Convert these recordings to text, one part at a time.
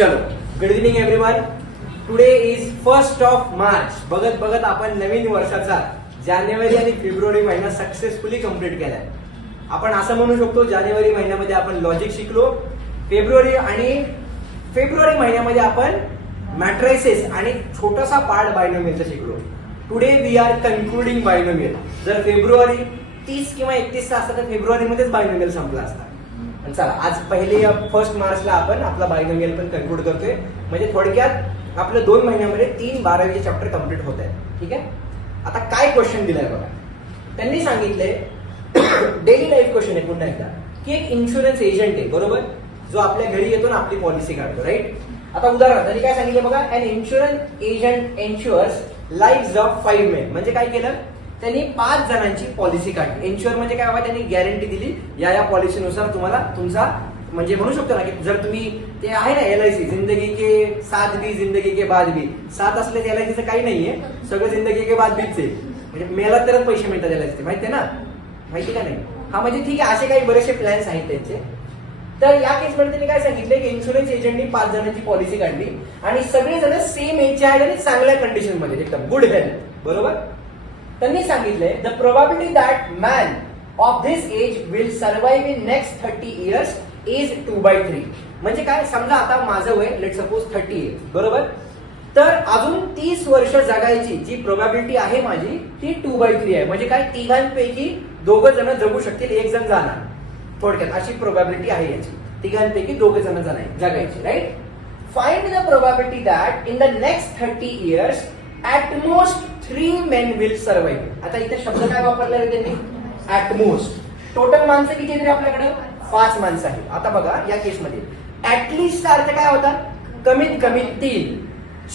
चलो, good evening everyone. Today is 1st of March. बघत बघत आपण नवीन वर्षाचा जानेवारी आणि फेब्रुवारी महिना सक्सेसफुली कंप्लीट केलाय. आपण असं म्हणू शकतो जानेवारी महिन्यामध्ये आपण लॉजिक शिकलो, फेब्रुवारी महिन्यामध्ये आपण मॅट्रायसेस आणि छोटासा पार्ट बायनोमियलचा शिकलो. Today we are concluding binomial. जर फेब्रुवारी 30 किंवा 31 असता तर फेब्रुवारीमध्येच बायनोमियल संपला असता. चला, आज पहिले 1st मार्चला आपण आपला बायनोमियल पण कन्क्लूड करतोय. म्हणजे थोडक्यात आपलं 2 महिन्यामध्ये 3 12वीचे चॅप्टर कम्प्लीट होत आहेत. ठीक आहे. आता काय क्वेश्चन दिलाय बघा. त्यांनी सांगितलंय डेली लाईफ क्वेश्चन आहे पुन्हा एकदा, की एक इन्शुरन्स एजंट आहे बरोबर, जो आपल्या घरी येतो ना आपली पॉलिसी काढतो, राईट. आता उदाहरण त्यांनी काय सांगितलं बघा, अन insurance agent ensures live of 5 men. म्हणजे काय केलं त्यांनी 5 जणांची पॉलिसी काढली. एन्श्युअर म्हणजे काय बाबा, त्यांनी गॅरंटी दिली या पॉलिसीनुसार तुम्हाला तुमचा म्हणजे म्हणू शकतो ना की जर तुम्ही ते आहे ना LIC जिंदगी के साथ भी जिंदगी के बाद भी, 7 असले LICचं काही नाहीये, सगळं जिंदगी के बाद बीच आहे. म्हणजे मेला तरच पैसे मिळतात LICचे, माहितीये ना, माहिती का नाही. हा म्हणजे ठीक आहे, असे काही बरेचसे प्लॅन्स आहेत त्यांचे. तर या केसमध्ये त्यांनी काय सांगितलं की इन्शुरन्स एजंटनी 5 जणांची पॉलिसी काढली आणि सगळेजण सेम एजचे आहेत आणि चांगल्या कंडिशन मध्ये, एकदम गुड हेल्थ बरोबर. त्यांनी सांगितलंय the probability that man of this age will survive in next 30 years is 2/3. म्हणजे काय, समजा आता माझं वय लेट सपोज 30 आहे बरोबर, तर अजून 30 वर्ष जगायची जी प्रोबॅबिलिटी आहे माझी ती 2/3 आहे. म्हणजे काय, तिघांपैकी 2 जण जगू शकतील, 1 जण जाणार. थोडक्यात अशी प्रोबॅबिलिटी आहे याची, तिघांपैकी 2 जण जगायची, right. Find the probability that in the next 30 years at most 3 men will survive. आता इथे शब्द काय वापरला आहे त्यांनी, ऍट मोस्ट. टोटल माणसं किती आहेत आपल्याकडे, 5 माणसं आहेत. आता बघा या केसमध्ये ऍटलिस्ट अर्थ काय होता, कमीत कमी 3,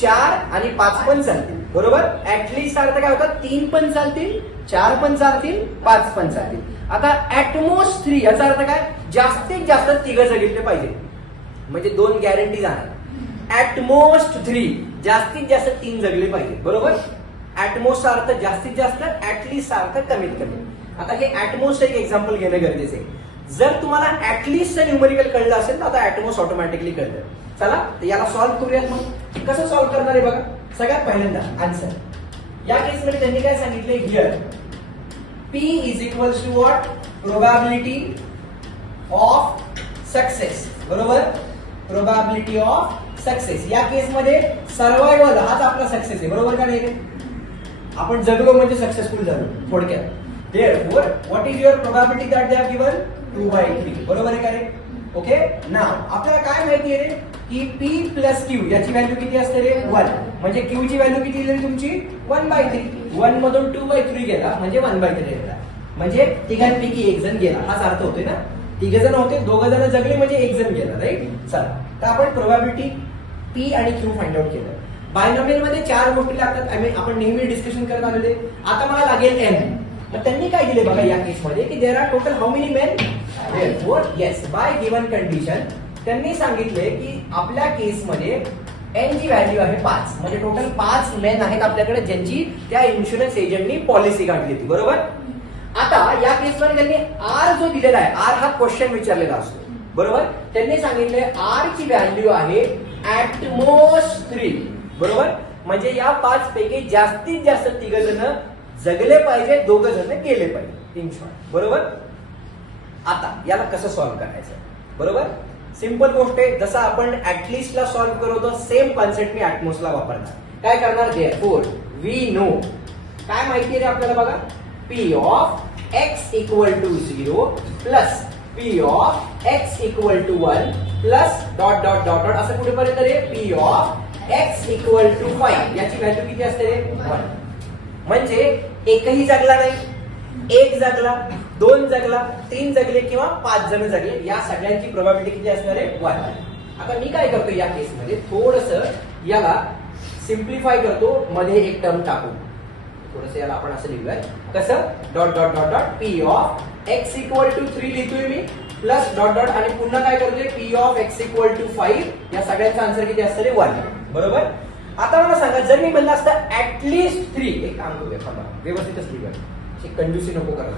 4 आणि 5 पण चालतील बरोबर. ऍटलिस्ट अर्थ काय होता, 3 पण चालतील, 4 पण चालतील, 5 पण चालतील. आता ऍटमोस्ट 3 याचा अर्थ काय, जास्तीत जास्त 3 जगितले पाहिजे, म्हणजे 2 गॅरंटी जाणार. ऍटमोस्ट 3 जास्तीत जास्त 3 जगले पाहिजे बरोबर. ऍटमोस्ट अर्थ जास्तीत जास्त, ऍटलिस्ट अर्थ कमीत कमी. आता हे ऍटमोस्ट एक एक्झाम्पल घेणं गरजेचं आहे. जर तुम्हाला ऍटलिस्ट न्यूमेरिकल कळलं असेल तर आता ऍटमोस्ट ऑटोमॅटिकली कळलं. चला याला सॉल्व्ह करूयात. मग कसं सॉल्व्ह करणार आहे बघा. सगळ्यात पहिल्यांदा आन्सर या केसमध्ये त्यांनी काय सांगितलंय, here P is equals to what, probability of success बरोबर. प्रोबॅबिलिटी ऑफ सक्सेस या केसमध्ये सर्वायवल हाच आपला सक्सेस आहे बरोबर का नाही. आपण जगलो म्हणजे सक्सेसफुल झालो थोडक्यात. Therefore, what is your probability that they have given 2/3 बरोबर आहे का रे. ओके. नाव आपल्याला काय माहिती आहे रे की P प्लस Q याची व्हॅल्यू किती असते रे, 1. म्हणजे Q ची व्हॅल्यू किती दिली तुमची, 1/3. 1 मधून 2/3 गेला म्हणजे 1/3 गेला. म्हणजे तिघांपैकी 1 जण गेला हाच अर्थ होतोय ना. 3 जण होते, 2 जण जगले म्हणजे 1 जण गेला, राईट. चला तर आपण प्रोबॅबिलिटी P आणि Q फाइंड आउट केलं. बायनॉमियल मध्ये 4 गोष्टी लागतात, आपण नेहमी डिस्कशन करत आलेले. आता मला लागेल n. मग त्यांनी काय दिले बघा या केसमध्ये की there are total how many men. Therefore yes by given condition त्यांनी सांगितले की आपल्या केसमध्ये n ची व्हॅल्यू आहे 5. म्हणजे टोटल 5 मेन आहेत आपल्याकडे ज्यांची त्या इन्शुरन्स एजंटनी पॉलिसी काढली होती बरोबर. आता या केसमध्ये त्यांनी R जो दिलेला आहे, R हा क्वेश्चन विचारलेला असतो बरोबर. त्यांनी सांगितले R ची व्हॅल्यू आहे ऍट मोस्ट 3 बरोबर. म्हणजे या 5 पैकी जास्तीत जास्त 3 जण जगले पाहिजे, 2 जण गेले पाहिजे, इन शॉर्ट बरोबर. आता याला कसं सॉल्व्ह करायचं बरोबर. सिंपल गोष्ट आहे, जसं आपण ऍटलिस्ट ला सॉल्व्ह करतो सेम कॉन्सेप्ट मी ऍटमोस्ट ला वापरणार. काय करणार, देअरफॉर वी नो काय माहिती आहे आपल्याला बघा, P of x equal to 0 plus P of x equal to 1 plus dot dot dot dot असं कुठेपर्यंत रे, P of x equal to 5 याची व्हॅल्यू किती असते रे, 1. म्हणजे एकही जगला नाही, 1 जगला, 2 जगला, 3 जगले किंवा 5 जण जगले, या सगळ्यांची प्रोबॅबिलिटी किती असणार आहे, 1. आता मी काय करतो या केसमध्ये थोडंसं याला सिम्प्लिफाय करतो, मध्ये एक टर्म टाकू. थोडंसं याला आपण असं लिहूया, कसं, dot dot dot dot P of x equal to 3 लिहितोय मी प्लस डॉट डॉट आणि पुन्हा काय करतोय P of x equal to 5. या सगळ्यांचा आन्सर किती असणार आहे, 1 बरोबर. आता मला सांगा, जर मी म्हणलं असतं ऍटलिस्ट 3, एक काम करूया थांबा, व्यवस्थितच लिहूया, कंजूसी नको करायला.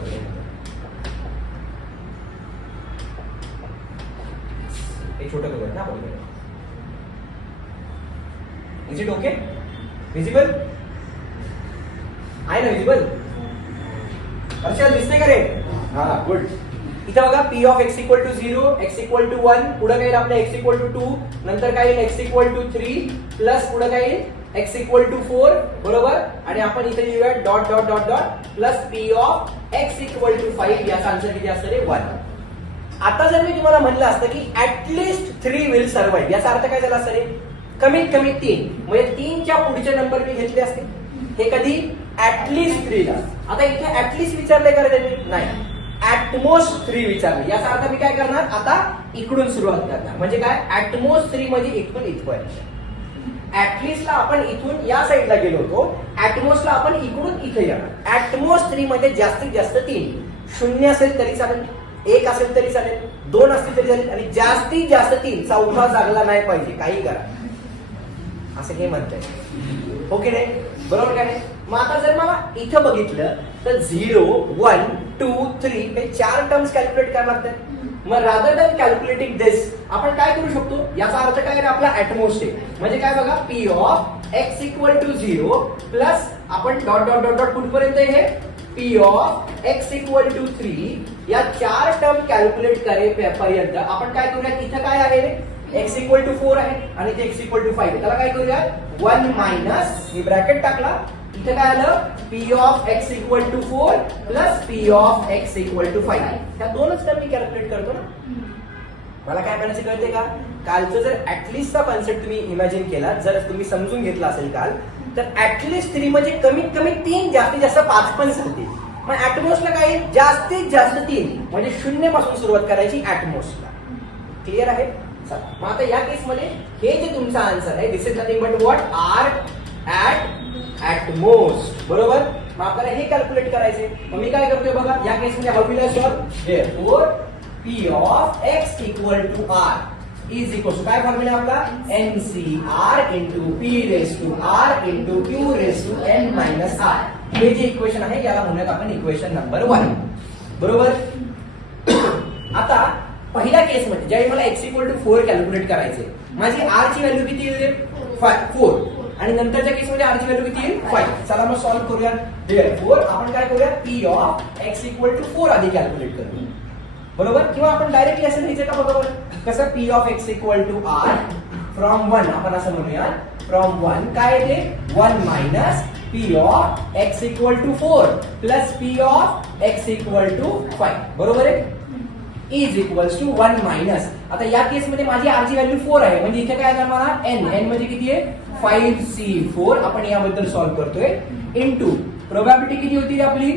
हे छोटं करूया ना आपण. Is it okay? विजिबल आहे ना? विजिबल हर्षल दिसते का रे? हा गुड. इथं बघा P of X equal to 0, X equal to 1, पुढे काय येईल आपलं एक्स इक्वल टू 2, नंतर काय येईल एक्स इक्वल टू 3 प्लस पुढे काय येईल एक्स इक्वल टू 4, बरोबर. आणि आपण इथे लिहूया dot dot dot dot plus P of X equal to 5. याचा आन्सर किती असतं रे? 1. आता जर मी तुम्हाला म्हणलं असतं की ऍटलिस्ट 3 विल सर्वाइव्ह, याचा अर्थ काय झाला असतं रे? कमीत कमी 3, म्हणजे 3च्या पुढचे नंबर मी घेतले असते. हे कधी? ऍटलिस्ट 3 ला. आता इथे ऍटलिस्ट विचारले का रे? नाही, ऍटमोस्ट 3 विचारले. याचा अर्थ मी काय करणार? आता इकडून सुरुवात करणार. म्हणजे काय? ऍटमोस्ट 3 म्हणजे इथून इथपर्यंत. ऍटलिस्टला आपण इथून या साईडला गेलो होतो, ऍटमोस्टला आपण इकडून इथे येणार. ऍटमोस्ट 3 मध्ये जास्तीत जास्त 3, 0 असेल तरी चालेल, 1 असेल तरी चालेल, 2 असतील तरी चालेल, आणि जास्तीत जास्त 3, चौथा जागला नाही पाहिजे. काही करा असं हे म्हणताय. ओके नाही? बरोबर काय नाही? मग आता जर मला इथं बघितलं तर 0, 1, 2, 3 हे 4 टर्म्स कॅल्क्युलेट करायला लागतात. मग रादर दॅन कॅल्क्युलेटिंग दिस आपण काय करू शकतो? याचा अर्थ काय आहे? आपला ऍटमोस्ट आहे. म्हणजे काय बघा, P of X equal to 0 plus आपण डॉट डॉट डॉट डॉट कुठपर्यंत हे P of X equal to 3 या 4 टर्म कॅल्क्युलेट करेपर्यंत आपण काय करूया? इथं काय आहे रे? एक्स इक्वल टू 4 आहे आणि ते एक्स इक्वल टू 5. त्याला काय करूया? 1 मायनस, मी ब्रॅकेट टाकला, इथे काय आलं? P of X equal to 4 plus P of X equal to 5. त्या दोनच टर्म मी कॅल्क्युलेट करतो ना. मला काय म्हणायचं कळते का? कालचं जर ऍटलिस्टचा कॉन्सेप्ट तुम्ही इमॅजिन केला, जर तुम्ही समजून घेतला असेल काल, तर ऍटलिस्ट 3 म्हणजे कमीत कमी 3, जास्तीत जास्त 5 पण सांगतील. मग ऍटमोस्टला काय? जास्तीत जास्त 3 म्हणजे 0 पासून सुरुवात करायची ऍटमोस्टला. क्लिअर आहे? मग आता या केसमध्ये हे जे तुमचा आन्सर आहे, this is nothing but what? R at most. बरोबर. मग आपल्याला हे कॅल्क्युलेट करायचे. मग मी काय करतोय बघा, या केसमध्ये how will I solve? Therefore P of X equal to R is equal to काय फॉर्म्युला आपला? NCR into P raise to R into Q raise to N minus R. हे जे इक्वेशन आहे याला म्हणूयात आपण इक्वेशन नंबर 1. बरोबर. आता पहिल्या केसमध्ये ज्यावेळी मला एक्स इक्वल टू 4 कॅल्क्युलेट करायचे, माझी आर ची व्हॅल्यू किती येईल? 4. आणि नंतरच्या केसमध्ये आर ची व्हॅल्यू किती येईल? 5. चला मग सॉल्व्ह करूया. देअरफॉर आपण काय करूया? P of X equal to 4 आधी कॅल्क्युलेट करूया. बरोबर. किंवा आपण डायरेक्टली असं लिहायचं का? बरोबर. कसं? P of X equal to R from 1 आपण असं म्हणूया. फ्रॉम 1 काय येते? 1 minus P of X equal to 4 plus P of X equal to 5. बरोबर आहे? Is equals to 1 minus. आता या केसमध्ये माझी आर ची व्हॅल्यू 4 आहे, म्हणजे इथे काय येणार मला? एन. एन म्हणजे किती आहे? 5C4. आपण याबद्दल सॉल्व्ह करतोय. इनटू प्रोबॅबिलिटी किती होती आपली?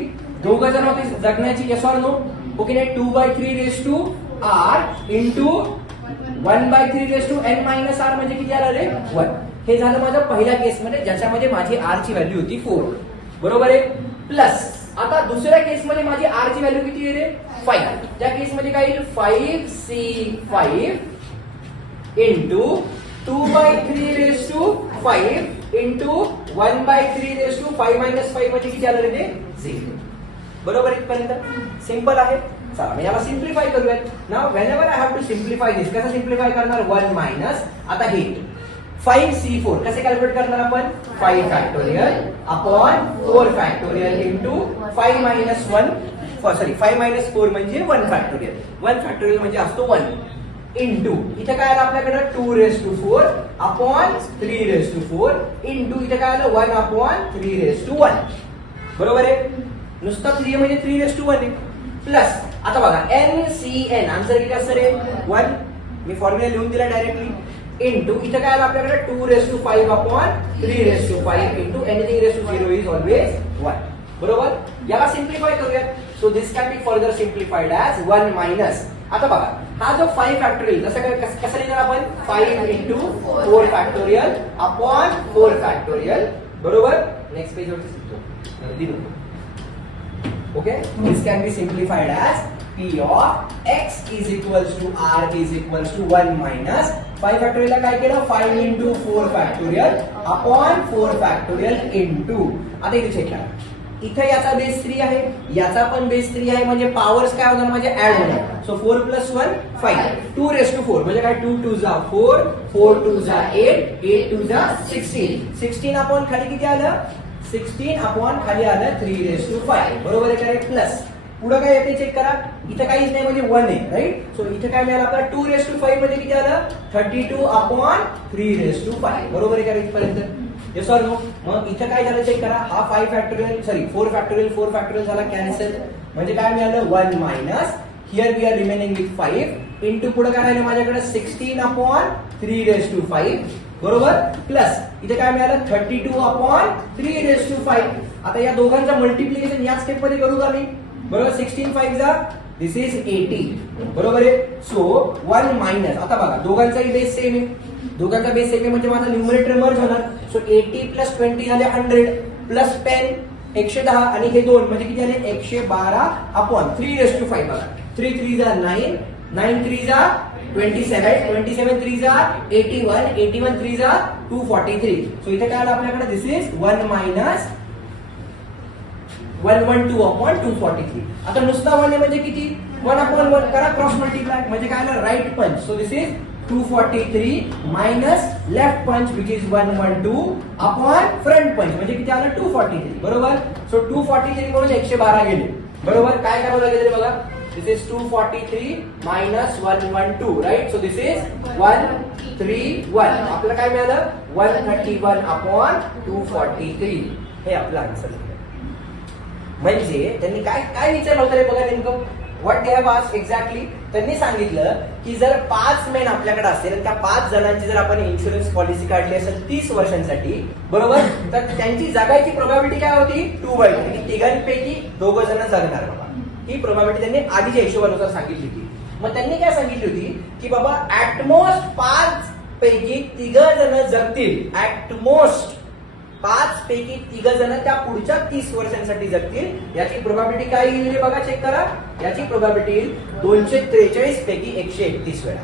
दोघं जण होते जगण्याची. Yes or no? ओके नाही? 2/3 raise to R into 1/3 raise to N minus R म्हणजे किती आलं रे? 1. हे झालं माझं पहिल्या केसमध्ये, ज्याच्यामध्ये माझी आर ची व्हॅल्यू होती 4. बरोबर आहे? प्लस आता दुसऱ्या केसमध्ये माझी आर ची व्हॅल्यू किती आहे रे? 5. त्या केसमध्ये काय येईल? 5C5 into 2/3 raise to 5 into 1/3 raise to 5 minus 5 म्हणजे किती आलं रे? ते 0. बरोबर. इथपर्यंत सिंपल आहे. चला मी याला सिम्प्लिफाय करूयात. Now whenever I have to simplify this, कसं सिम्प्लिफाय करणार? 1 मायनस, आता हे 5C4 कसे कॅल्क्युलेट करणार आपण? 5 factorial upon 4 factorial into 5 minus 1, sorry 5 minus 4 म्हणजे 1 फॅक्टोरियल. 1 फॅक्टोरियल म्हणजे असतो 1 इंटू इथे काय आलं आपल्याकडे? 2 raise to 4 upon 3 raise to 4 into इथे काय आलं? 1 अपॉन 3 रेस टू 1. बरोबर आहे? नुसता 3 म्हणजे 3 रेस टू 1 आहे. प्लस आता बघा NCN आन्सर किती असतं रे? 1. मी फॉर्म्युला लिहून दिला डायरेक्टली. इंटू इथे काय आलं आपल्याकडे? 2 raise to 5 upon 3 raise to 5 into anything raise to 0 is always 1. बरोबर. याला सिम्प्लिफाय करूया. So this can be further simplified as 1 minus. आता बघा हा जो 5 फॅक्टोरियल कसं लिहिणार आपण? 5 इंटू 4 फॅक्टोरियल अपॉन 4 फॅक्टोरियल. बरोबर. नेक्स्ट पेज वरती लिहू. Okay, this can be simplified as P of x is equals to R is equals to 1 minus 5 factorial ला काय केलं? 5 into 4 factorial upon 4 factorial into. आता इथे चेक करा. इथे याचा बेस 3 आहे, याचा पण बेस 3 आहे, म्हणजे पॉवर्स काय होणार माझे ऍड होणार. सो 4 + 1 5, 2⁴ म्हणजे काय 2 2 जा 4, 4 2 जा 8, 8 2 जा 16, 16 अपॉन खाली किती आलं 16 अपॉन खाली आलं 3⁵. बरोबर आहे का रे. प्लस पुढे काय येते चेक करा, इथं काहीच नाही म्हणजे 1 आहे राईट. सो इथे काय मिळालं आपल्याला 2⁵ म्हणजे किती आलं 32 अपॉन 3⁵. बरोबर आहे का रे इथपर्यंत. Yes or no. मग इथं काय झालं चेक करा, हा 5 फॅक्टोरियल सॉरी 4 फॅक्टोरियल 4 फॅक्टोरियल झाला कॅन्सल, म्हणजे काय मिळालं 1 minus here we are remaining with 5 into पुढे काय राहिलं माझ्याकडे 16 अपॉन 3⁵. बरोबर. प्लस इथे काय मिळालं 32 अपॉन 3⁵. आता या दोघांचं मल्टिप्लिकेशन या स्टेप मध्ये करू का मी. बरोबर. 16 5 जा दिस इज 80. बरोबर आहे. सो 1 मायनस, आता बघा दोघांचाही बेस सेम आहे, दोघांचा बेस सेम आहे म्हणजे माझा न्यूमरेटर मर्ज होणार. सो 80 + 20 झाले 100 प्लस 10 110 आणि हे 2 म्हणजे किती झाले 112 अपॉन 3⁵. बघा 3 3 जा 9, 9 3 जा 27, 27 3 जा 81, 81 3 जा 243. सो इथे काय आलं आपल्याकडे दिस इज 1 मायनस 112 अपॉन 243. आता नुसता 1 म्हणजे किती 1 अपॉन 1 करा क्रॉस मल्टिप्लाय म्हणजे काय आलं राईट पंच. So this is 243 minus left पंच विच इज 112 अपॉन फ्रंट पंच म्हणजे किती आलं 243. बरोबर. सो 243 म्हणून 112 गेले. बरोबर. काय करावं लागेल रे बघा, this is 243 minus 112 right. So this is 131. आपल्याला काय मिळालं 131 अपॉन 243. हे आपलं आन्सर. म्हणजे त्यांनी काय काय विचारलं होतं रे बघा नेमकं, what they have asked exactly. त्यांनी सांगितलं की जर 5 मेन आपल्याकडे असेल आणि त्या 5 जणांची जर आपण इन्शुरन्स पॉलिसी काढली असेल 30 वर्षांसाठी, बरोबर, तर त्यांची जगायची प्रोबॅबिलिटी काय होती 2/3, की तिघांपैकी 2 जण जगणार बाबा. ही प्रोबॅबिलिटी त्यांनी आधीच्या हिशोबानुसार सांगितली होती. मग त्यांनी काय सांगितली होती की बाबा ऍटमोस्ट 5 पैकी 3 जण जगतील, ऍटमोस्ट 5 पैकी 3 जण त्या पुढच्या 30 वर्षांसाठी जगतील. याची प्रोबॅबिलिटी काय येईल बघा चेक करा. याची प्रोबॅबिलिटी येईल 243 पैकी 131 वेळा.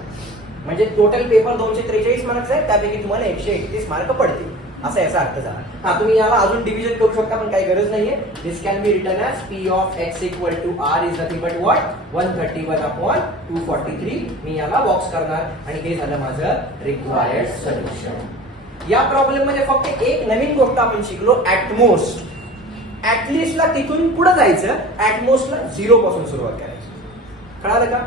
म्हणजे टोटल पेपर 243 मार्क्स आहे, त्यापैकी तुम्हाला 131 मार्क पडतील, असा याचा अर्थ झाला. हा तुम्ही याला अजून डिव्हिजन करू शकता पण काही गरज नाहीये. This can be written as P of x = R is nothing but what 131 upon 243. मी याला बॉक्स करणार आणि हे झालं माझं रिक्वायर्ड सोल्युशन. या प्रॉब्लेम मध्ये फक्त एक नवीन गोष्ट आपण शिकलो, ऍटमोस्ट. ऍटलिस्ट ला तिथून पुढे जायचं, ऍटमोस्ट ला 0 पासून सुरुवात करायची. कळालं का.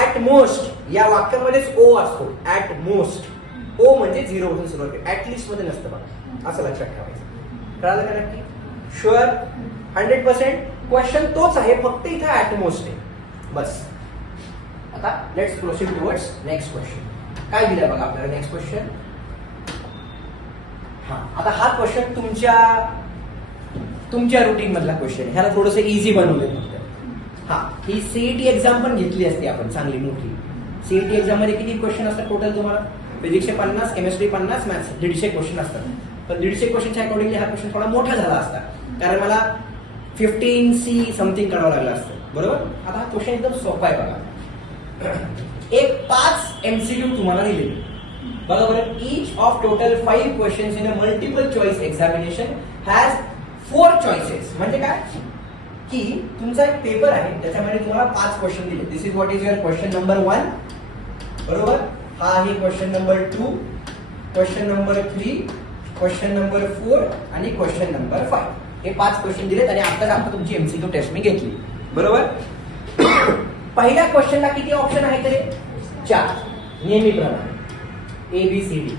ऍटमोस्ट या वाक्यामध्येच ओ असतो. ऍटमोस्ट ओ म्हणजे 0 पासून सुरुवात करायची, ऍटलिस्ट मध्ये नसतं बघा, असं लक्षात ठेवायचं. कळालं का नक्की. शुअर 100%. क्वेश्चन तोच आहे फक्त इथं ऍटमोस्ट आहे बस. आता let's proceed towards next question. काय दिलं बघा आपल्याला नेक्स्ट क्वेश्चन. आता हा क्वेश्चन तुमच्या रुटीन मधला क्वेश्चन, ह्याला थोडस इझी बनवलंय फक्त. हा ही सीईटी एक्झाम पण घेतली असते आपण चांगली मोठी. सीईटी एक्झाम मध्ये किती क्वेश्चन असतात टोटल तुम्हाला, फिजिक्सचे 50, केमिस्ट्री 50, मॅथ्स 150 क्वेश्चन असतात. पण 150 क्वेश्चनच्या अकॉर्डिंगली हा क्वेश्चन थोडा मोठा झाला असता, कारण मला 15C समथिंग करावं लागलं असतं. बरोबर. आता हा क्वेश्चन एकदम सोपा आहे बघा. एक 5 MCQ तुम्हाला दिले. बरोबर. Each of total 5 questions in a multiple choice examination has 4 choices. म्हणजे काय की तुमचा एक पेपर आहे त्याच्यामध्ये तुम्हाला 5 क्वेश्चन दिले. This is what is your question number 1. बरोबर. हा आहे question number 2, question number 3, question number 4 आणि क्वेश्चन नंबर 5. हे 5 क्वेश्चन दिलेत आणि आता तुमची MCQ टेस्ट मी घेतली. बरोबर. पहिल्या क्वेश्चनला किती ऑप्शन आहेत तरी 4 नेहमीप्रमाणे ABCD.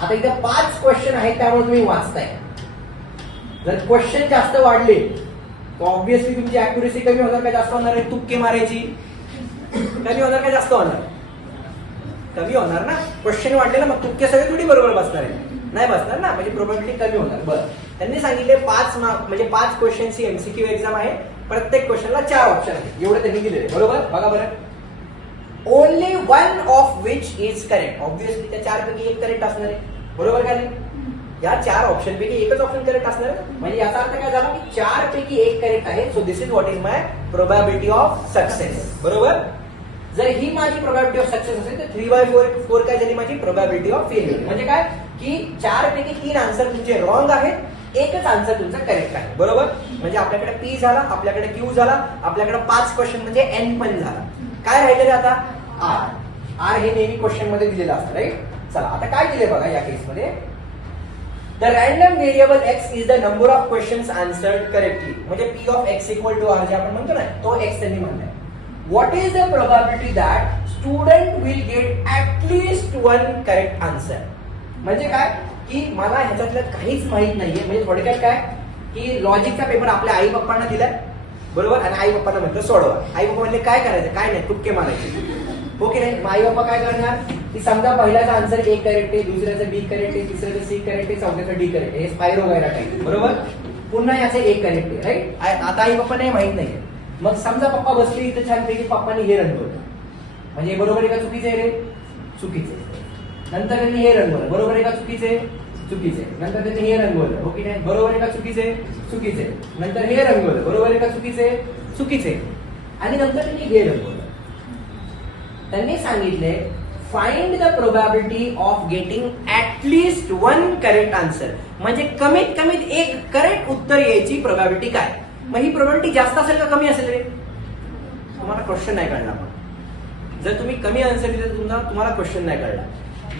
आता इथे 5 क्वेश्चन आहेत त्यामुळे तुम्ही वाचताय. जर क्वेश्चन जास्त वाढले तर ऑब्व्हियसली तुमची अॅक्युरेसी कमी होणार का जास्त होणार आहे. तुक्के मारायची कमी होणार का जास्त होणार, कमी होणार ना. क्वेश्चन वाढले ना मग तुक्के सगळे थोडी बरोबर बसणार आहे, नाही बसणार ना, म्हणजे प्रोबॅबिलिटी कमी होणार. बरं. त्यांनी सांगितले 5 म्हणजे 5 क्वेश्चनची MCQ एक्झाम आहे. प्रत्येक क्वेश्चनला 4 ऑप्शन आहेत एवढे त्यांनी दिले. बरोबर. बघा बरं. Only 1 of which is correct. Obviously त्या 4 पैकी 1 करेक्ट असणार आहे. बरोबर का नाही. या 4 ऑप्शन पैकी एकच ऑप्शन करेक्ट असणार आहे. म्हणजे याचा अर्थ काय झाला की 4 पैकी 1 करेक्ट आहे. So this is what is my probability of success. बरोबर. जर ही माझी प्रोबॅबिलिटी ऑफ सक्सेस असेल तर 3/4 काय झाली माझी प्रोबॅबिलिटी ऑफ फेल्युअर. म्हणजे काय की 4 पैकी 3 आन्सर तुमचे रॉंग आहेत एकच आन्सर तुमचा करेक्ट आहे. बरोबर, म्हणजे आपल्याकडे P झाला, आपल्याकडे Q झाला, आपल्याकडे 5 क्वेश्चन म्हणजे N पण झाला. काय राहिले रे आता? R हे नेहमी क्वेश्चन मध्ये दिलेलं असतं, राईट. चला आता काय दिले बघा या केस मध्ये. The random variable x is the number of questions answered correctly. म्हणजे P of x equal to R जे आपण म्हणतो ना, तो x त्यांनी म्हणलाय. What is the probability that student will get at least one correct answer. म्हणजे काय की मला ह्याच्यातलं काहीच माहित नाहीये. म्हणजे थोडक्यात काय की लॉजिकचा पेपर आपल्या आई बाप्पांना दिलाय, बरोबर, आणि आई बाप्पांना म्हटलं सोडवा. आई बाप्पा म्हणले काय करायचं, काय नाही, तुटके मारायचे. हो की नाही. आई बाप्पा काय करणार की समजा पहिल्याचा आन्सर A करेक्ट आहे, दुसऱ्याचा B करेक्ट आहे, तिसऱ्याचा C करेक्ट आहे, चौथ्याचा D करेक्ट आहे, हे स्पायरो वगैरे टाईप, बरोबर. पुन्हा याचं A करेक्ट आहे, राईट. आता आई बाप्पा नाही माहित नाहीये. मग समजा पप्पा बसले इथं छानपैकी, पप्पानी हे रंगवलं, म्हणजे बरोबर आहे का चुकीचं आहे रे? चुकीचं आहे. नंतर त्यांनी हे रंगवलं, बरोबर आहे का चुकीचे? चुकीचे. नंतर त्यांनी हे रंगवलं, हो की नाही, बरोबर आहे का चुकीचे? चुकीचे. नंतर हे रंगवलं, बरोबर आहे का चुकीचे? चुकीचे. आणि नंतर त्यांनी हे रंगवलं. त्यांनी सांगितले find the probability of getting at least one correct answer. म्हणजे कमीत कमीत एक करेक्ट उत्तर यायची प्रोबॅबिलिटी काय. मग ही प्रोबॅबिलिटी जास्त असेल का कमी असेल रे? तुम्हाला क्वेश्चन नाही कळला. जर तुम्ही कमी आन्सर दिले तुम्हाला क्वेश्चन नाही कळला.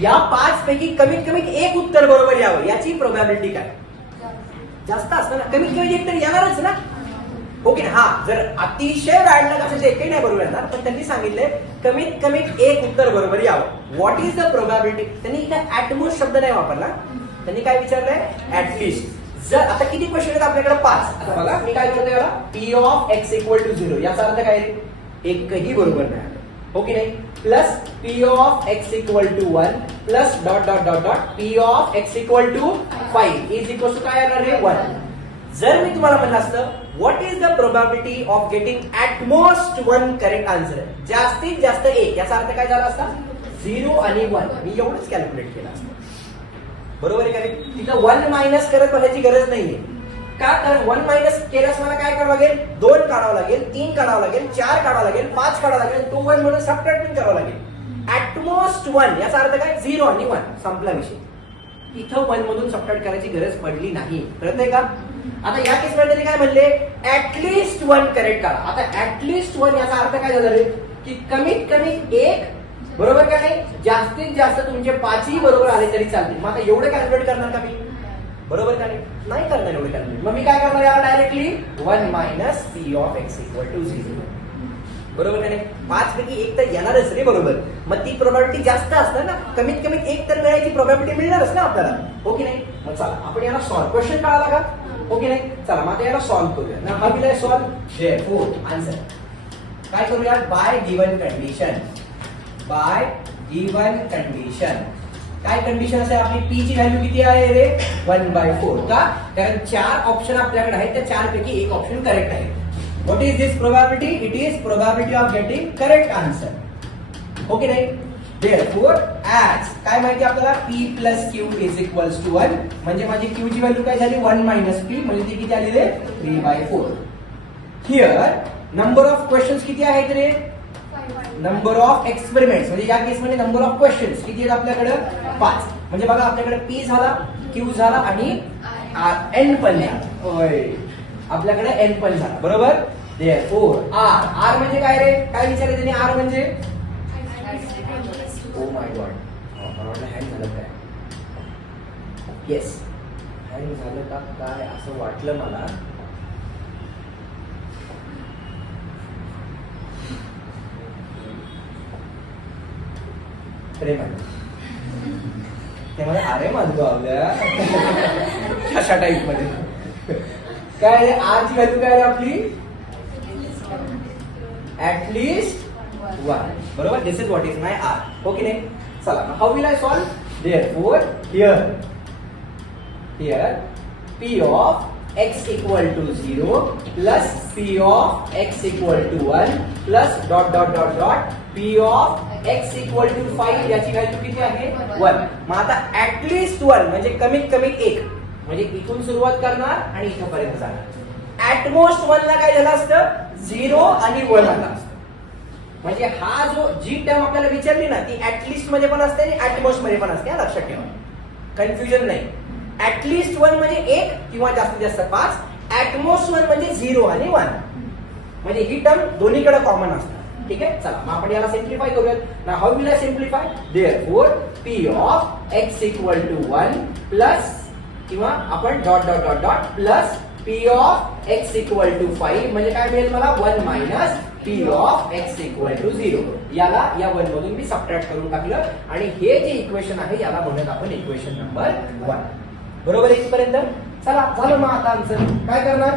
या 5 पैकी कमीत कमीत एक उत्तर बरोबर यावं याची प्रोबॅबिलिटी काय? जास्त असतं ना. कमीत कमी एक तर येणारच ना. ओके. हा, जर अतिशय बॅड लक असेल तर एकही नाही बरोबर येणार. पण त्यांनी सांगितले कमीत कमीत एक उत्तर बरोबर यावं. What is the probability. त्यांनी इथे ऍटमोस्ट शब्द नाही वापरला. त्यांनी काय विचारलंय? ऍटलिस्ट. जर आता किती क्वेश्चन आहेत आपल्याकडे? 5. आता बघा मी काय करतो याला, P of x equal to 0. याचा अर्थ काय? एकही बरोबर नाही. हो की नाही. Plus P of x equal to 1 plus dot dot dot dot P of x equal to 5 is equal to काय येणार आहे? 1. जर मी तुम्हाला म्हणलं असतं what is the probability of getting at most one correct answer, जास्तीत जास्त एक, याचा अर्थ काय झाला असता? 0 आणि 1. मी एवढंच कॅल्क्युलेट केलं असतं. बरोबर आहे का? तिथं 1 मायनस करत बघायची गरज नाहीये. का? तर 1 मायनस केल्यास मला काय करावं लागेल? 2 काढावं लागेल, 3 काढावं लागेल, 4 काढावं लागेल, 5 काढावं लागेल, तो 1 म्हणून सबट्रॅक्टिंग करावं लागेल. ऍटमोस्ट 1 याचा अर्थ काय? 0 आणि 1. संपला विषय. इथं 1 मधून सबट्रॅक्ट करायची गरज पडली नाही. कळतंय का? आता या केस मध्ये काय म्हणले? ऍटलिस्ट 1 करेक्ट करा. आता ऍटलिस्ट 1 याचा अर्थ काय झाला रे? की कमीत कमी एक बरोबर का नाही? जास्तीत जास्त तुमचे 5ही बरोबर आले तरी चालतील. मग आता एवढे कॅल्क्युलेट करणार का मी? बरोबर का नाही करणार एवढे कॅल्क्युलेट. मग मी काय करणार याला directly 1 minus P of x equal to 0. बरोबर का नाही? 5 पैकी एक तर येणारच रे. बरोबर. मग ती प्रोबॅबिलिटी जास्त असणार ना. कमीत कमी एक तर मिळायची प्रोबॅबिलिटी मिळणारच ना आपल्याला. हो की नाही. मग चला आपण याला सॉल्व. क्वेश्चन कळाला का? हो की नाही. चला मग याला सॉल्व करूया ना. हा दिलाय सॉल्व. देअरफॉर आन्सर काय करूया? Bye given condition. Bye given condition. काय कंडिशन असेल आपली? P ची व्हॅल्यू किती आहे रे? 1/4. का? कारण 4 ऑप्शन आपल्याकडे आहेत. त्या 4 पैकी एक ऑप्शन करेक्ट आहे. What is this probability? It is probability of getting correct answer. हो की नाही. देअरफॉर ऍज काय माहिती आपल्याला? P plus Q is equals to 1. म्हणजे माझी Q ची व्हॅल्यू काय झाली? 1 मायनस P. म्हणजे ती किती आली रे? 3/4. हिअर नंबर ऑफ क्वेश्चन्स किती आहेत रे? Number of experiments. म्हणजे या केसमध्ये नंबर ऑफ क्वेश्चन्स किती आहेत आपल्याकडे? 5. म्हणजे बघा आपल्याकडे P झाला, Q झाला आणि N पण झाला. आपल्याकडे N पण झाला. बरोबर. देअरफॉर R म्हणजे काय रे? काय विचारले त्यांनी? R म्हणजे ओ माय गॉड, हँग झालं काय? येस, हँग झालं का काय असं वाटलं मला. ते मला अरे माझं अशा टाईप मध्ये काय रे? आर ची व्हॅल्यू काय रे आपली? ऍटलिस्ट 1. बरोबर. This is what is my R. हो की नाही. चला how will I solve? Therefore here P of x equal to 0 plus P of x equal to 1 plus dot dot dot dot P of x equal to 5 याची value किती आहे? 1. मग आता at least 1 म्हणजे कमीत कमी एक. म्हणजे इथून सुरुवात करणार आणि इथपर्यंत जाणार. ऍटमोस्ट 1 ला काय झालं असतं? 0 आणि 1 आला असतं. म्हणजे हा जो जी टर्म आपल्याला विचारली ना ती ऍटलिस्ट मध्ये पण असते आणि ऍटमोस्ट मध्ये पण असते. लक्षात ठेवा, कन्फ्युजन नाही. ऍटलिस्ट 1 म्हणजे 1 किंवा जास्तीत जास्त 5, ऍटमोस्ट 1 म्हणजे 0 आणि 1. म्हणजे ही टर्म दोन्हीकडे कॉमन असतात. ठीक आहे, चला मग आपण याला सिम्प्लिफाय करूयात. Now how will I simplify? Therefore p of x equal to 1 plus किंवा आपण dot dot dot dot plus p of x equal to 5 म्हणजे काय मिळेल मला 1 minus p of x equal to 0. याला या 1 मधून मी सबट्रॅक्ट करून टाकलं आणि हे जे इक्वेशन आहे याला म्हणत आपण इक्वेशन नंबर 1. बरोबर इथपर्यंत? चला झालं मग आता आन्सर. काय करणार?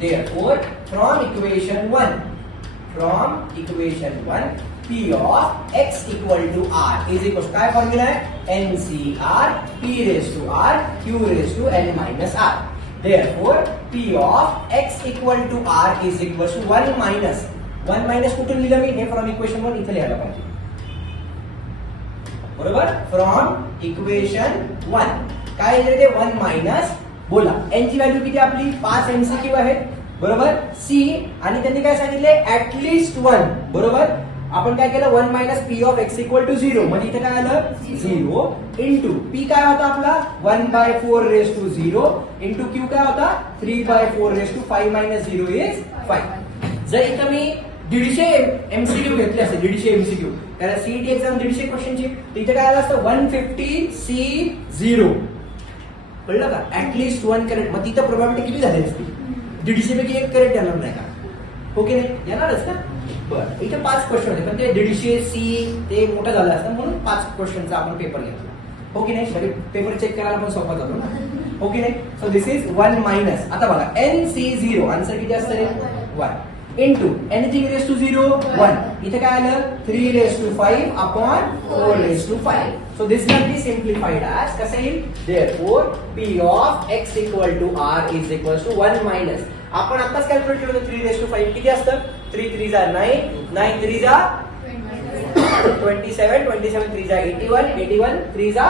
Therefore from equation 1 p of x equal to r is equal to काय फॉर्म्युला आहे? NCR p raised to r q raised to n minus r. Therefore p of x equal to r is equal to 1 minus कुठून लिहिलं मी? हे from equation 1 इथे लिहायला पाहिजे. बरोबर? From equation 1 काय आहे ते? 1 मायनस, बोला n ची व्हॅल्यू किती आपली? 5 MCQ आहे. बरोबर? c आणि त्यांनी काय सांगितले? ऍटलिस्ट 1. बरोबर? आपण काय केलं? 1 minus p of x equal to 0 म्हणजे इथे काय आलं? 0 इंटू p काय होता आपला? 1/4 रेस टू 0 इंटू q काय होता? 3/4 रेस टू 5 मायनस 0 इज 5. जर इथं मी 150 MCQ घेतले असते, 150 MCQ, कारण सीईटी एक्झाम 150 क्वेश्चनची, तिथे काय आलं असतं? 150 C0. कळलं का? At least 1 correct. मग तिथं प्रोबॅबिलिटी किती झाली असती? 150 पैकी 1 करेक्ट येणार नाही का? हो की नाही? येणारच ना. बरं, इथे 5 क्वेश्चन होते पण ते 150 C ते मोठं झालं असतं म्हणून 5 क्वेश्चनचा आपण पेपर घेतला. हो की नाही? म्हणजे पेपर चेक करायला पण सोपा जातो ना. हो की नाही? सो दिस इज 1 मायनस, आता बघा NC0 आन्सर किती असतं? 1 इंटू एनिथिंग रेस टू 0 1. इथे काय आलं? 3 raise to 5 upon 4 raise to 5. So this can be simplified as कसं येईल? Therefore p of x equal to r is equal to 1 minus, आपण आताच कॅल्क्युलेट केलं होतं 3 रेस टू 5 किती असतं? 3 3 जा 9, 9 3 जा 27, 27 3 जा 81, 81 3 जा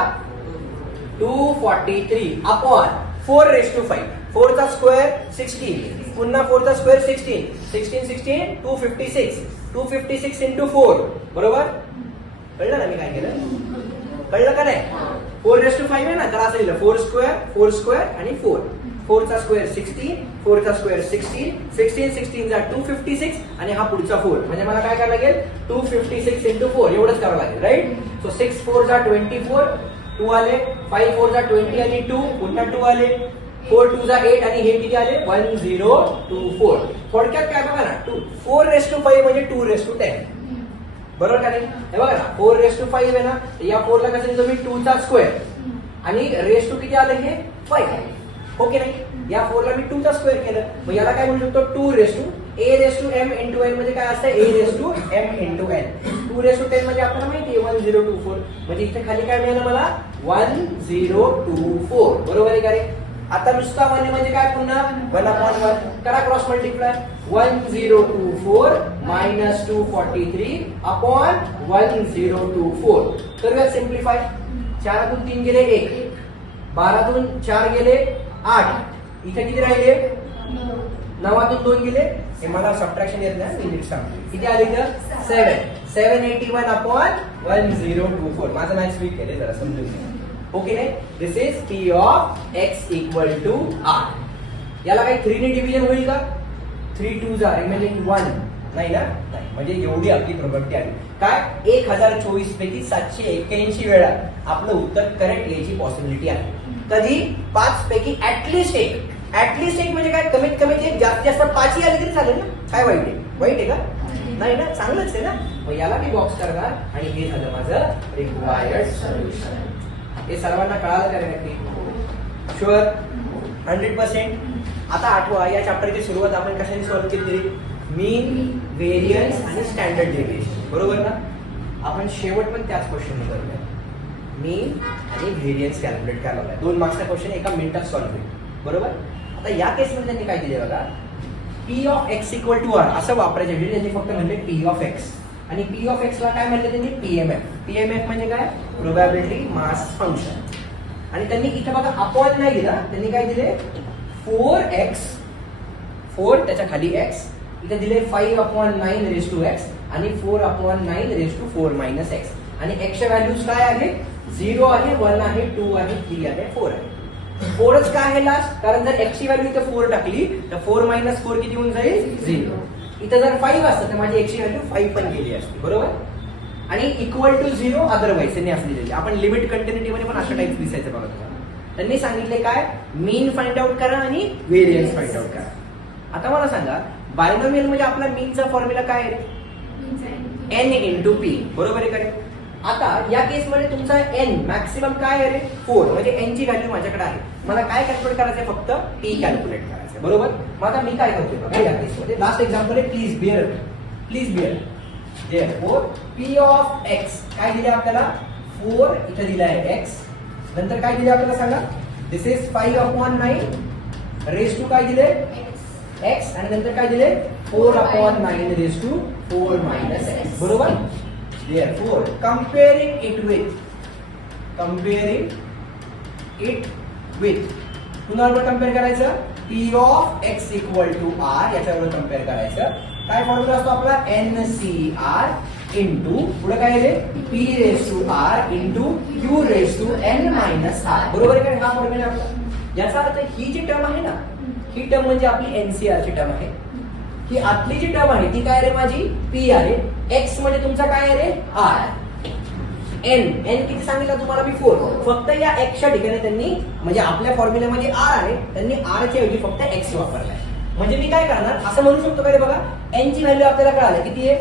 243 अपॉन 4 रेस टू 5. 4 चा स्क्वेअर 16, पुन्हा 4 चा स्क्वेअर 16, 16 16 256, 256 इंटू 4. बरोबर? कळलं ना मी काय केलं? कळलं का नाही? 4 रेस टू 5 आहे ना, तर असं लिहिलं 4 स्क्वेअर आणि 4. 4 चा स्क्वेअर 16, 4 चा स्क्वेअर 16, 16 16 जा 256 आणि हा पुढचा 4 म्हणजे मला काय करावं लागेल? 256 इंटू 4 एवढंच करावं लागेल. राईट? सो 6 4 जा 24, 2 आले, 5 4 जा 20 आणि 2 पुन्हा 2 आले, 4 2 जा 8 आणि हे किती आले? 1024. थोडक्यात काय बघा ना, 4 रेस टू 5 म्हणजे 2 रेस टू 10. बरोबर का नाही? हे बघा ना, 4 रेस टू 5 आहे ना, या 4 ला कसं लिहितो मी? 2 चा स्क्वेअर आणि रेस टू किती आलं? हे 5 आहे. हो की नाही? या 4 ला मी 2 चा स्क्वेअर केलं, मग याला काय म्हणू शकतो? 2 raise to a raise to m into n म्हणजे काय असतं? a raise to m into n. 2 raise to 10 म्हणजे आपल्याला माहिती आहे 1024. म्हणजे इथे खाली काय मिळालं मला? 1024. बरोबर आहे का रे? आता नुसता 1 म्हणजे काय? पुन्हा 1/1 करा क्रॉस मल्टिप्लाय. 1024 minus 243 upon 1024. करूया सिम्प्लिफाय. 4 तून 3 गेले 1, 12 तून 4 गेले 8, इथे किती राहिले? 9 तून 2 गेले, हे मला सबट्रॅक्शन येत नाही, मी नीट सांगतो. किती आले इथं? 781 अपॉन 1024. माझं मॅथ्स वीक केले, जरा समजून घ्या. ओके नाही? This is p of x equal to r. याला काही 3 ने डिव्हिजन होईल का? 3 2 जा रिमेनिंग 1 नाही ना? नाही. म्हणजे एवढी आपली प्रॉपर्टी आहे. काय? 1024 पैकी 781 वेळा आपलं उत्तर करेक्ट यायची पॉसिबिलिटी आहे. कधी? 5 पैकी ऍटलिस्ट 1. ऍटलिस्ट 1 म्हणजे काय? कमीत कमी 1, जास्तीत जास्त 5 ही आली तरी चालेल ना? काय वाईट आहे? वाईट आहे का? नाही ना? चांगलंच आहे ना? मग याला मी बॉक्स करणार आणि हे झालं माझं रिक्वायर्ड सोल्युशन. हे सर्वांना कळालं का नक्की? शुअर? 100%. आता आठवा, या चॅप्टरची सुरुवात आपण कशाने सॉल्व्ह केली? मीन, व्हेरियन्स आणि स्टँडर्ड डेव्हिएशन. बरोबर ना? आपण शेवट पण त्याच क्वेश्चन करूया. मीन आणि व्हेरियन्स कॅल्क्युलेट करायला आहे. 2 मार्क्सचा क्वेश्चन एका मिनिटात सॉल्व्ह होईल. बरोबर? आता या केसमध्ये त्यांनी काय दिले बघा, p of x equal to r असं वापरायचं. त्यांनी फक्त म्हणले p ऑफ x आणि p ऑफ x ला काय म्हणले त्यांनी? PMF म्हणजे काय? Probability mass function. आणि त्यांनी इथे बघा अपॉन नाही दिला, त्यांनी काय दिले? 4x, 4 त्याच्या खाली x, इथे दिले 5/9 रेस टू x आणि 4/9 रेस टू 4 मायनस x. आणि x च्या व्हॅल्यूज काय आहेत? 0 आहे, 1 आहे, 2 आहे, 3 आहे, 4 आहे. 4च का आहे लास्ट? कारण जर x ची व्हॅल्यू इथं 4 टाकली तर 4 मायनस 4 किती होऊन जाईल? 0. इथं जर 5 असतं तर माझी x ची व्हॅल्यू 5 पण गेली असती, बरोबर? आणि इक्वल टू 0 अदरवाईज त्यांनी असं दिलेली. आपण लिमिट कंटिन्युटी मध्ये पण अशा टाइप दिसायचं बघा तुम्हाला. त्यांनी सांगितले काय? मीन फाइंड आउट करा आणि व्हेरियन्स फाइंड आउट करा. आता मला सांगा बायनोमियल मध्ये आपला मीनचा फॉर्म्युला काय आहे? n इंटू पी, बरोबर आहे का? आता या केस मध्ये तुमचा n मॅक्सिमम काय आहे रे? 4. म्हणजे n ची व्हॅल्यू माझ्याकडे आहे. मला काय कॅल्क्युलेट करायचंय? फक्त p कॅल्क्युलेट करायचंय, बरोबर? मग आता मी काय करतोय बघा या केस मध्ये. लास्ट एक्झाम्पल आहे, please bear. therefore p of x काय दिले आपल्याला? 4 इथे दिला आहे x. नंतर काय दिले आपल्याला सांगा? दिस इज 5/9 रेस टू काय दिले? x. आणि नंतर काय दिले? 4/9 रेस टू 4 मायनस x, बरोबर? therefore comparing it with कुणाबरोबर कम्पेअर करायचं? p of x equal to r याच्याबरोबर कम्पेअर करायचं. काय फॉर्म्युला असतो आपला? NCR इंटू पुढे काय आहे? p raise to r into q raise to n minus r, बरोबर आहे का? हा फॉर्म्युला आपला. याचा अर्थ ही जी टर्म आहे ना, ही टर्म म्हणजे आपली NCR ची टर्म आहे. ही आतली जी टर्म आहे ती काय रे? माझी p आहे. x म्हणजे तुमचा काय आहे रे? r. n किती सांगितलं तुम्हाला मी? 4. फक्त या x च्या ठिकाणी त्यांनी म्हणजे आपल्या फॉर्म्युल्यामध्ये r आहे, त्यांनी r च्या ऐवजी फक्त x वापरलाय. म्हणजे मी काय करणार असं म्हणू शकतो काय बघा? n ची व्हॅल्यू आपल्याला कळाली किती आहे?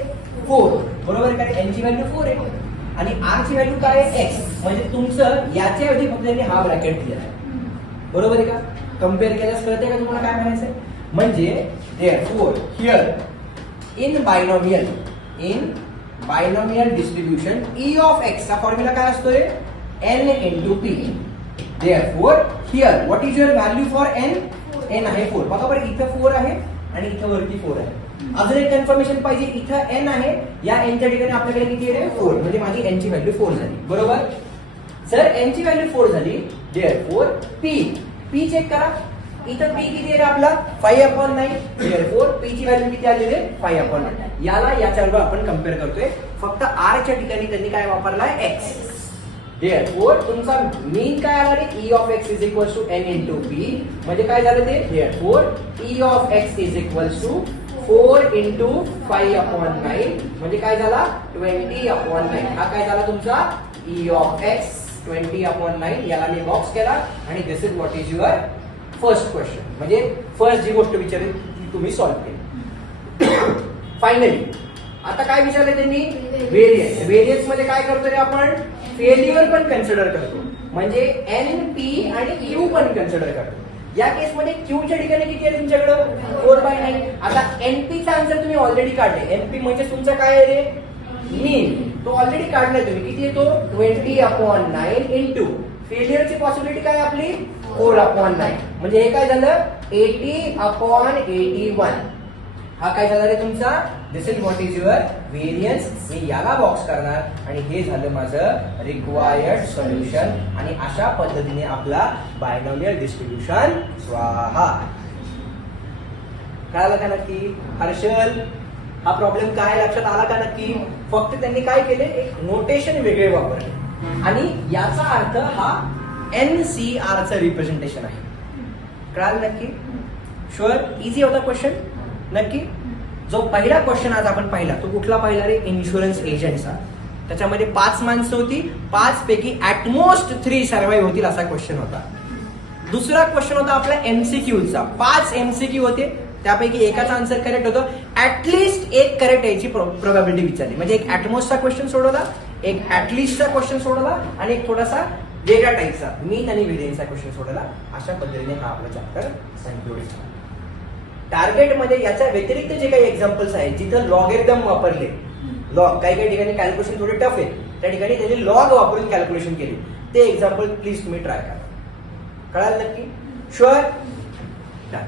4, बरोबर आहे का? n ची व्हॅल्यू 4 आहे आणि r ची व्हॅल्यू काय आहे? x. म्हणजे तुमचं याच्या ऐवजी फक्त त्यांनी हा ब्रॅकेट दिलेला आहे, बरोबर आहे का? कम्पेअर केल्यास कळते का तुम्हाला काय म्हणायचंय? म्हणजे therefore here in binomial distribution e of x चा फॉर्म्युला काय असतो रे? n into p. therefore here what is your value for n? n आहे 4. बघा बरं, इथं 4 आहे आणि इथं वरती 4 आहे. अजून एक कन्फर्मेशन पाहिजे, इथं n आहे, या n च्या ठिकाणी आपल्याकडे किती आहे रे? 4. म्हणजे माझी n ची व्हॅल्यू 4 झाली, बरोबर? जर n ची व्हॅल्यू 4 झाली therefore p चेक करा. इथं p किती आहे रे आपला? 5/9. therefore p ची व्हॅल्यू किती आली रे? 5/9. याला याच्याबरोबर आपण कम्पेअर करतोय. फक्त r च्या ठिकाणी त्यांनी काय वापरलाय? x. therefore तुमचा मीन काय आला रे? e of x is equals to n into p. म्हणजे काय झालं ते? therefore e of x is equals to 4 into 5/9. म्हणजे काय झाला? 20/9. हा काय झाला तुमचा? e of x 20/9. याला मी बॉक्स केला आणि this is what is your first question. म्हणजे फर्स्ट जी गोष्ट विचारली ती तुम्ही सॉल्व्ह केली. फायनली आता काय विचारले त्यांनी? व्हेरियन्स मध्ये काय करतो रे आपण? फेल्युअर पण कन्सिडर करतो. म्हणजे एन, पी आणि क्यू पण कन्सिडर करतो. या केस मध्ये क्यू च्या ठिकाणी किती आहे तुमच्याकडे? 4/9. आता एनपी चा आन्सर तुम्ही ऑलरेडी काढले. एनपी म्हणजे तुमचं काय आहे रे? मीन. तो ऑलरेडी काढलाय तुम्ही. किती येतो? 20/9 इंटू फेलियरची पॉसिबिलिटी काय आपली? 4/9. म्हणजे हे काय झालं? 80/81. हा काय झाला रे तुमचा? This is what is your variance. मी याला बॉक्स करणार आणि हे झालं माझं रिक्वायर्ड सोल्युशन. आणि अशा पद्धतीने आपला बायनॉमियल डिस्ट्रीब्युशन स्वाहा. कळालं का नक्की? हर्षल, हा प्रॉब्लेम काय लक्षात आला का नक्की? फक्त त्यांनी काय केले? एक नोटेशन वेगळे वापरले आणि याचा अर्थ हा NCR चं रिप्रेझेंटेशन आहे. कळालं नक्की? शुअर? इझी होता क्वेश्चन नक्की. जो पहिला क्वेश्चन आज आपण पाहिला तो कुठला पाहिला रे? इन्शुरन्स एजंटचा. त्याच्यामध्ये 5 माणसं होती, 5 पैकी ऍटमोस्ट 3 सर्व्हाइव्ह होतील असा क्वेश्चन होता. दुसरा क्वेश्चन होता आपला MCQचा. 5 MCQ होते, त्यापैकी एकाचा आन्सर करेक्ट होतं. ऍटलिस्ट एक करेक्ट यायची प्रोबॅबिलिटी विचारली. म्हणजे एक ऍटमोस्टचा क्वेश्चन सोडवला, एक ऍटलिस्टचा क्वेश्चन सोडवला आणि एक थोडासा वेगळ्या टाईपचा मीन आणि व्हेरियन्सचा क्वेश्चन सोडवला. अशा पद्धतीने हा आपला चॅप्टर कन्क्लूड झाला. टार्गेट मध्ये याच्या व्यतिरिक्त जे काही एक्झाम्पल्स आहेत जिथं लॉगरिदम वापरले, लॉग काही ठिकाणी कॅल्क्युलेशन थोडे टफ आहे, त्या ठिकाणी त्यांनी लॉग वापरून कॅल्क्युलेशन केली. ते एक्झाम्पल प्लीज तुम्ही ट्राय करा. कळाल नक्की? शुअर? डन.